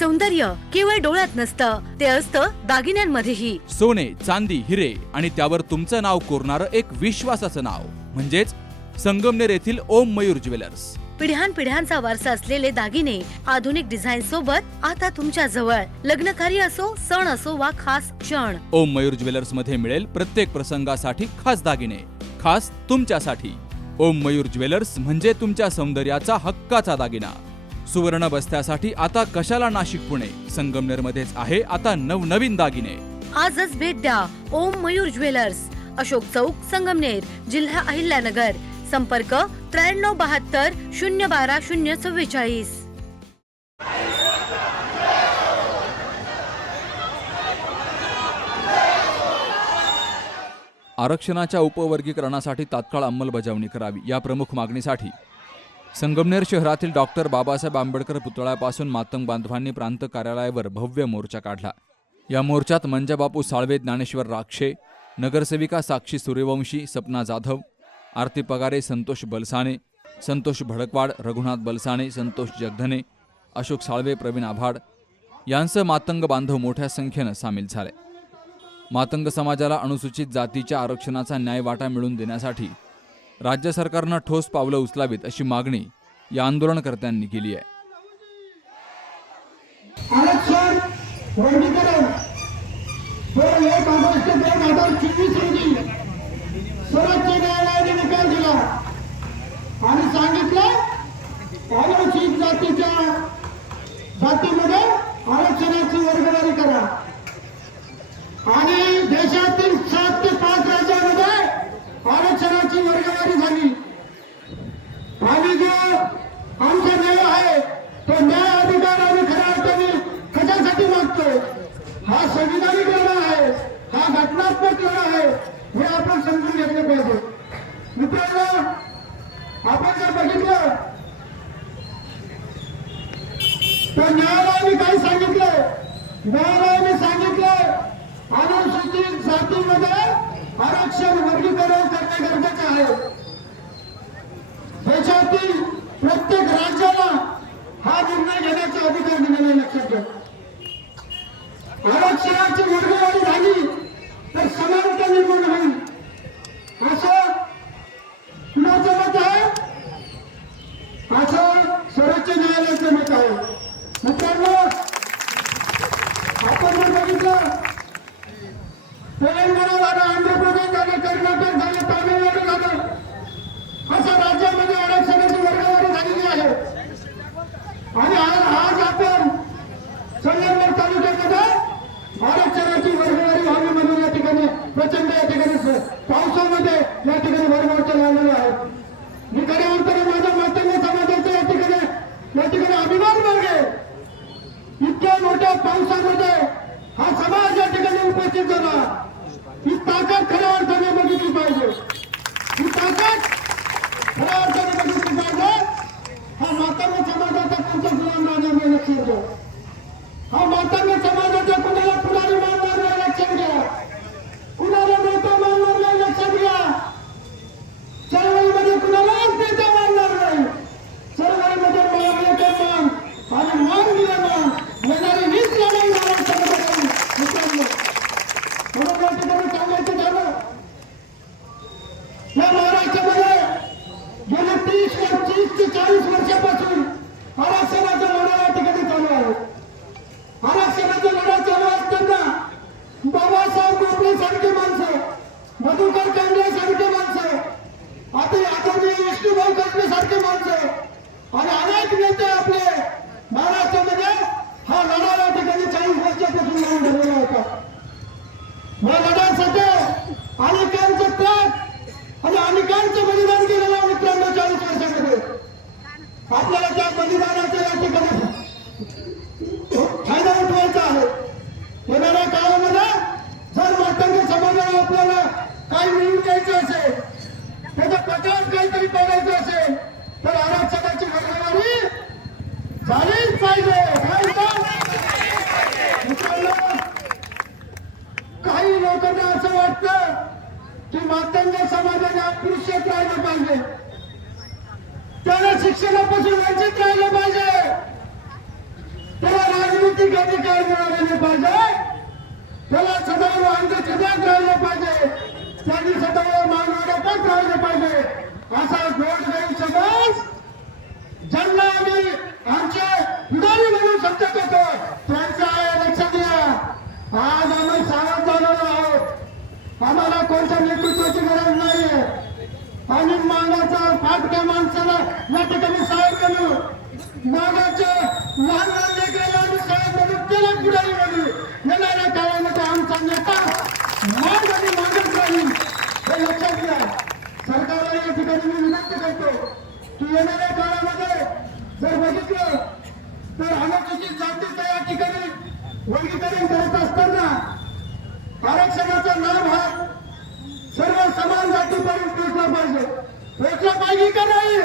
सौंदर्य केवळ डोळ्यात नसतं, ते असतं दागिन्यांमध्येही. सोने, चांदी, हिरे आणि त्यावर तुमचं नाव कोरणारं एक विश्वासाचं नाव म्हणजेच संगमनेर येथील ओम मयूर ज्वेलर्स. पिढ्यानपिढ्यांचा वारसा असलेले दागिने आधुनिक डिझाईन सोबत आता तुमच्या जवळ. लग्नकार्य असो, सण असो वा खास क्षण, ओम मयूर ज्वेलर्स मध्ये मिळेल प्रत्येक प्रसंगासाठी खास दागिने, खास तुमच्यासाठी. ओम मयूर ज्वेलर्स म्हणजे तुमच्या सौंदर्याचा हक्काचा दागिना. सुवर्ण बस्त्यासाठी आता कशाला नाशिक पुणे, संगमनेर मध्येच आहे आता नवनवीन दागिने. आजच भेट द्या ओम मयूर ज्वेलर्स, अशोक चौक, संगमनेर, जिल्हा अहिल्यानगर. संपर्क 9372 012 044. आरक्षणाच्या उपवर्गीकरणासाठी तात्काळ अंमलबजावणी करावी या प्रमुख मागणीसाठी संगमनेर शहरातील डॉक्टर बाबासाहेब आंबेडकर पुतळ्यापासून मातंग बांधवांनी प्रांत कार्यालयावर भव्य मोर्चा काढला. या मोर्चात मंजाबापू साळवे, ज्ञानेश्वर राक्षे, नगरसेविका साक्षी सूर्यवंशी, सपना जाधव, आरती पगारे, संतोष बलसाने, संतोष भडकवाड, रघुनाथ बलसाने, संतोष जगधने, अशोक साळवे, प्रवीण आभाड यांसह मातंग बांधव मोठ्या संख्येनं सामील झाले. मातंग समाजाला अनुसूचित जातीच्या आरक्षणाचा न्याय वाटा मिळवून देण्यासाठी राज्य सरकारनं ठोस पावलं उचलावीत अशी मागणी या आंदोलनकर्त्यांनी केली आहे. आरक्षण वर्गीकरण 1 ऑगस्ट 2024 रोजी सर्वोच्च न्यायालयाने निकाल दिला आणि सांगितलं अनुसूचित जातीमध्ये आरक्षणाची वर्गवारी करा. आणि देशातील 7 ते 5 राज्यांमध्ये आरक्षणाची वर्गवारी झाली. आणि जो आमचा न्याय आहे तो न्याय अधिकार आम्ही खऱ्या अर्थाने कशासाठी मागतोय? हा संविधानिक लढा आहे, हा घटनात्मक लढा आहे, हे आपण समजून घेतलं पाहिजे. मित्रांनो, आपण जर बघितलं तर न्यायालयाने काय सांगितलं? न्यायालयाने सांगितलं अनुसूचित जातीमध्ये आरक्षण वर्गीकरण करणे गरजेचे आहे. देशातील प्रत्येक राज्याला हा निर्णय घेण्याचा अधिकार दिलेला लक्षात घ्या. आरक्षणाची वर्गवारी झाली तर समानता निर्माण होईल असं कुणाचं मत आहे? असं सर्वोच्च न्यायालयाचं मत आहे. मित्रांनो, आपण जर बघितलं तेलंगणा झालं, आंध्र प्रदेश झालं, कर्नाटक झालं, तामिळनाडू झालं, असं राज्यामध्ये आरक्षणाची वर्गवारी झालेली आहे. आणि आज आपण संगमनेर तालुक्यामध्ये आरक्षणाची वर्गवारी व्हावी म्हणून या ठिकाणी प्रचंड या ठिकाणी पावसामध्ये या ठिकाणी वर्गमोर्चा लावलेला आहे. मी खऱ्या अर्थाने माझ्या मातंग समाजाचा या ठिकाणी अभिमान मागे. इतक्या मोठ्या पावसामध्ये हा समाज या ठिकाणी उपस्थित झाला. ही ताकद खऱ्या अर्थाने बघितली पाहिजे. ही ताकद खऱ्या अर्थाने बघितली पाहिजे. हा मातंग समाजाचा कोणता गुलाम राहणार नाही लक्षात घ्या. हा मातंग समाजाचा कुणाला पुढारी मानणार नाही लक्षात घ्या. कुणाला नेता मानणार नाही लक्षात घ्या. चळवळीमध्ये कुणालाच नेता मानणार नाही. चळवळीमध्ये मागण्याचा मान आणि मान दिल्यानं येणारी हीच लढाई महाराष्ट्रामध्ये मित्रांनो. म्हणून या ठिकाणी सांगायचं झालं, या महाराष्ट्रामध्ये गेल्या 30 ते 40 वर्षापासून आरक्षणाचा लढा या ठिकाणी चालू आहे. नैतिक अधिकार मिळालेले पाहिजे, त्याला सदैव अंधश्रद्धाच राहिले पाहिजे, त्यांनी सदैव मानवताच राहिले पाहिजे, असा गोड समाज ज्यांना आम्ही आमचे पुढारी म्हणून समजत होतो त्यांचं आहे लक्षात घ्या. आज आम्ही सावध झालेलो आहोत. आम्हाला कोणत्या नेतृत्वाची गरज नाहीये. आम्ही मागाचा फाटक्या माणसाला या ठिकाणी साहेब म्हणू, मागाच्या लहान लहान लेकराला आम्ही साहेब म्हणू, त्याला पुढारी म्हणू. येणाऱ्या काळामध्ये आमचा नेता माग आणि मागच राहील हे लक्षात घ्या. सरकारला या ठिकाणी मी विनंती करतो की येणाऱ्या काळामध्ये जर बघितलं तर अनुसूचित जातीचं या ठिकाणी वर्गीकरण करत असताना आरक्षणाचा लाभ हा सर्व समान जातीपर्यंत पोहोचला पाहिजे. पोहोचला पाहिजे का नाही?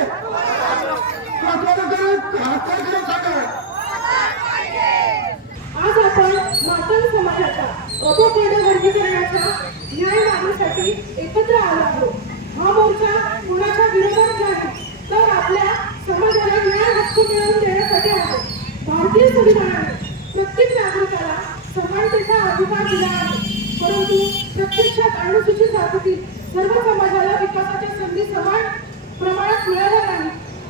आज आपण मातंग समाजाच्या अपपूर्ण वर्गीकरणाच्या न्याय मागणीसाठी एकत्र आलो आहोत. हा मोर्चा कुणाच्या विरोधात नाही तर आपल्या समाजाला न्याय हक्क मिळवून देण्यासाठी आहे. भारतीय संविधानाने प्रत्येक नागरिकाला समानतेचा अधिकार दिला आहे, परंतु प्रत्यक्षात अनुसूचित जातीतील सर्व समाजाला विकासाच्या संधी समान प्रमाणात मिळाल्या नाही.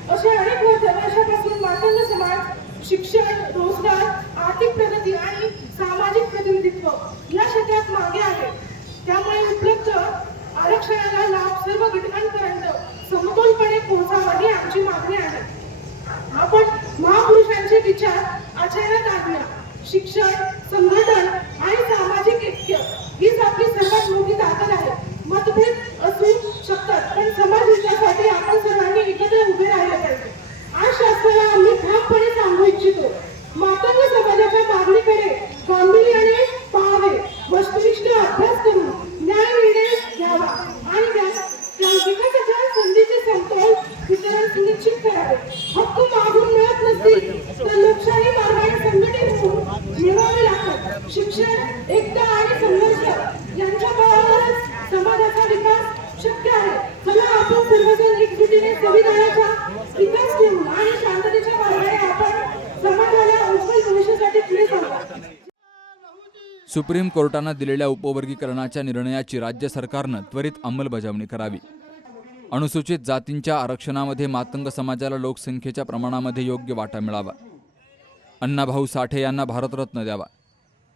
अशा अनेक वर्षापासून मातंग समाज शिक्षण, रोजगार, आर्थिक प्रगती आणि सामाजिक प्रतिनिधित्व या क्षेत्रात मागे आहे. त्यामुळे उपलब्ध आरक्षणाला लाभ सर्व घटकांपर्यंत समतोलपणे पोहोचावा ही आमची मागणी आहे. आपण महापुरुषांचे विचार आचरणात आणूया. शिक्षण, संघटन आणि सामाजिक ऐक्य हीच आपली सर्वात मोठी ताकद आहे. मतभेद असू शकतात पण समाज विकासासाठी आपण सर्वांनी एकत्र उभे राहिले पाहिजे. आज शासनाला आम्ही ठामपणे सांगू इच्छितो, मातंग समाजाच्या मागणीकडे गांभीर्याने पाहावे, वस्तुनिष्ठ अभ्यास करून न्याय निर्णय घ्यावा आणि विकासाच्या संधीचे समतोल वितरण सुनिश्चित करावे. हक्क मागून मिळत नसतील तर लोकशाही मार्गाने संघटित होऊन मिळवावे लागतात. शिक्षण, एकता आणि संघर्ष यांच्या बळावरच समाजाचा विकास शक्य आहे. चला आपण सर्वजण एकजुटीने संविधानाचा विकास ठेवू आणि शांततेच्या मार्गाने आपण समाजाला उज्ज्वल भविष्यासाठी पुढे चालवा. सुप्रीम कोर्टानं दिलेल्या उपवर्गीकरणाच्या निर्णयाची राज्य सरकारनं त्वरित अंमलबजावणी करावी. अनुसूचित जातींच्या आरक्षणामध्ये मातंग समाजाला लोकसंख्येच्या प्रमाणामध्ये योग्य वाटा मिळावा. अण्णाभाऊ साठे यांना भारतरत्न द्यावा.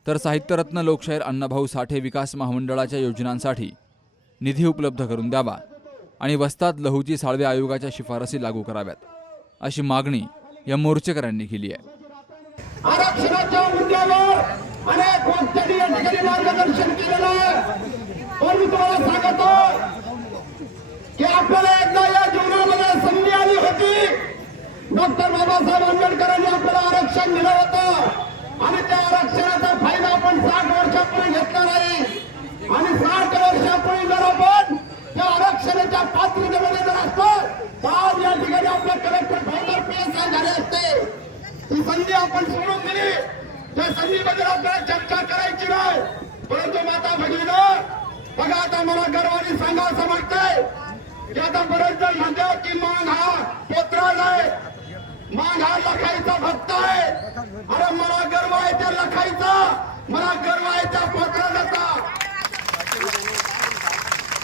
तर साहित्यरत्न लोकशाहीर अण्णाभाऊ साठे विकास महामंडळाच्या योजनांसाठी निधी उपलब्ध करून द्यावा आणि वस्ताद लहुजी साळवे आयोगाच्या शिफारसी लागू कराव्यात, अशी मागणी या मोर्चेकऱ्यांनी केली आहे. आरक्षणाच्या मुद्द्यावर अनेक वक्त्यांनी या ठिकाणी मार्गदर्शन केलेलं आहे. पण मी तुम्हाला सांगतो की आपल्याला एकदा या जीवनामध्ये संधी आली होती. डॉक्टर बाबासाहेब आंबेडकरांनी आपल्याला आरक्षण दिलं होतं आणि त्या आरक्षणाचा फायदा आपण 60 वर्षापूर्वी घेतला नाही. आणि 60 वर्षापूर्वी जर आपण त्या आरक्षणाच्या पात्रतेमध्ये जर असतो तर आज या ठिकाणी आपल्या कलेक्टर फायदा PSI झाले असते. ही संधी आपण सोडून दिली. त्या संधीबद्दल आपल्याला चर्चा करायची नाही. परंतु माता भगिनींनो, बघा आता मला गर्वाने सांगा असं वाटतंय की आता बरेच जण म्हणतात की मांग हा पोतराज आहे, मांग हा लखाईचा भक्त आहे. अरे मला गर्व आहे त्या लखाईचा, मला गर्व आहे त्या पोतराजाचा.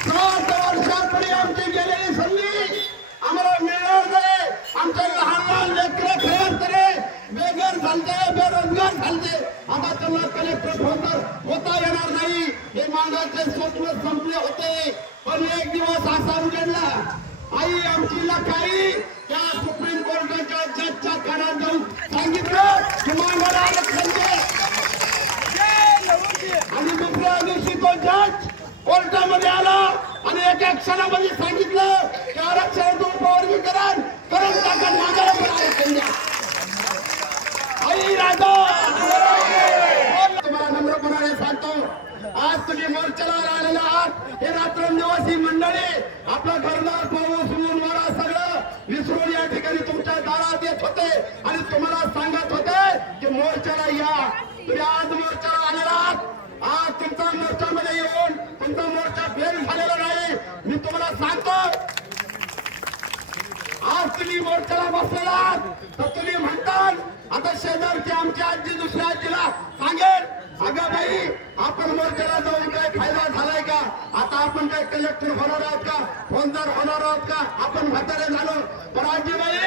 60 वर्षापूर्वी आमची गेलेली संधी आम्हाला मिळणार नाही. आमच्या लहान लहान लेकरं खरंच तरी बेघर झालते, बेरोजगार झालते. आता त्यांना कलेक्टर होता येणार नाही. हे मागाचे स्वप्न संपले होते. पण एक दिवस असा उघडला, आई आमची लखाई त्या सुप्रीम कोर्टाच्या जजच्या कानात जाऊन सांगितलं की मागाला आरक्षण दे. आणि दुसऱ्या दिवशी तो जज कोर्टामध्ये आला आणि एका क्षणामध्ये सांगितलं की आरक्षणाचं उपवर्गीकरण करून टाका, मागाला पण आरक्षण द्या. आई राजा तुम्हाला नम्रपणाने सांगतो, आज तुम्ही मोर्चाला राहिलेला आहात. हे रात्रंदिवस ही मंडळी आपलं घरदार, पाऊस, ऊन, वारा सगळं विसरून या ठिकाणी तुमच्या दारात येत होते आणि तुम्हाला सांगत होते की मोर्चाला या. तुम्ही आज मोर्चाला आलेला आहात. आज तुमचा मोर्चामध्ये येऊन तुमचा मोर्चा फेल झालेला नाही. मी तुम्हाला सांगतो, आज तुम्ही मोर्चाला बसलेला तर तुम्ही म्हणताल आता शेजारची आमची आजी, दुसऱ्या आजी कलेक्टर होणार आहोत का, फौजदार होणार आहोत का, आपण म्हातारे झालो. पण आजीबाई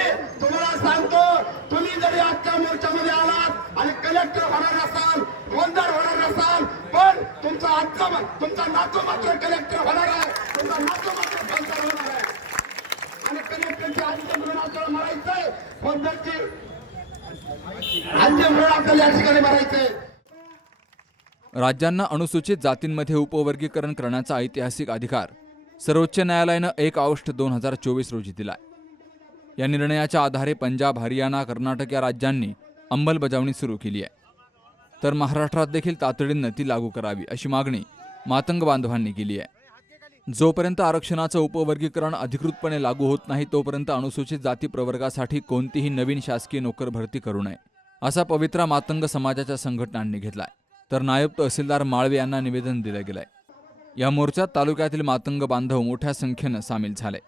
तुम्हाला सांगतो, तुम्ही जरी आजच्या मोर्चामध्ये आलात आणि कलेक्टर होणार नसाल, फौजदार होणार नसाल, पण तुमचा नातू मात्र कलेक्टर होणार आहे, तुमचा नातू मात्र फौजदार होणार आहे. आणि कलेक्टरची अंतिम ऋण आपल्याला मारायचंय, फौजदारची अंतिम ऋण आपल्याला या ठिकाणी मारायचंय. राज्यांना अनुसूचित जातींमध्ये उपवर्गीकरण करण्याचा ऐतिहासिक अधिकार सर्वोच्च न्यायालयानं 1 ऑगस्ट 2024 रोजी दिलाय. या निर्णयाच्या आधारे पंजाब, हरियाणा, कर्नाटक या राज्यांनी अंमलबजावणी सुरू केली आहे. तर महाराष्ट्रात देखील तातडीनं ती लागू करावी अशी मागणी मातंग बांधवांनी केली आहे. जोपर्यंत आरक्षणाचं उपवर्गीकरण अधिकृतपणे लागू होत नाही तोपर्यंत अनुसूचित जाती प्रवर्गासाठी कोणतीही नवीन शासकीय नोकर भरती करू नये असा पवित्रा मातंग समाजाच्या संघटनांनी घेतलाय. तर नायब तहसीलदार माळवे यांना निवेदन दिलं गेलंय. या मोर्चात तालुक्यातील मातंग बांधव मोठ्या संख्येनं सामील झाले.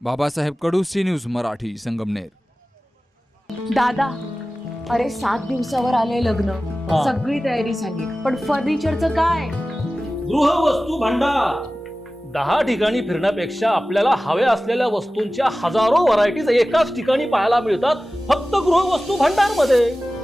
बाबासाहेब कडू, सी न्यूज मराठी, संगमनेर. दादा, अरे 7 दिवसावर आले लग्न, सगळी तयारी झाली, पण फर्निचरचं काय? गृहवस्तू भांडार 10 ठिकाणी फिरण्यापेक्षा आपल्याला हव्या असलेल्या वस्तूंच्या हजारो व्हरायटीज एकाच ठिकाणी पाहायला मिळतात, फक्त गृहवस्तू भांडार मध्ये.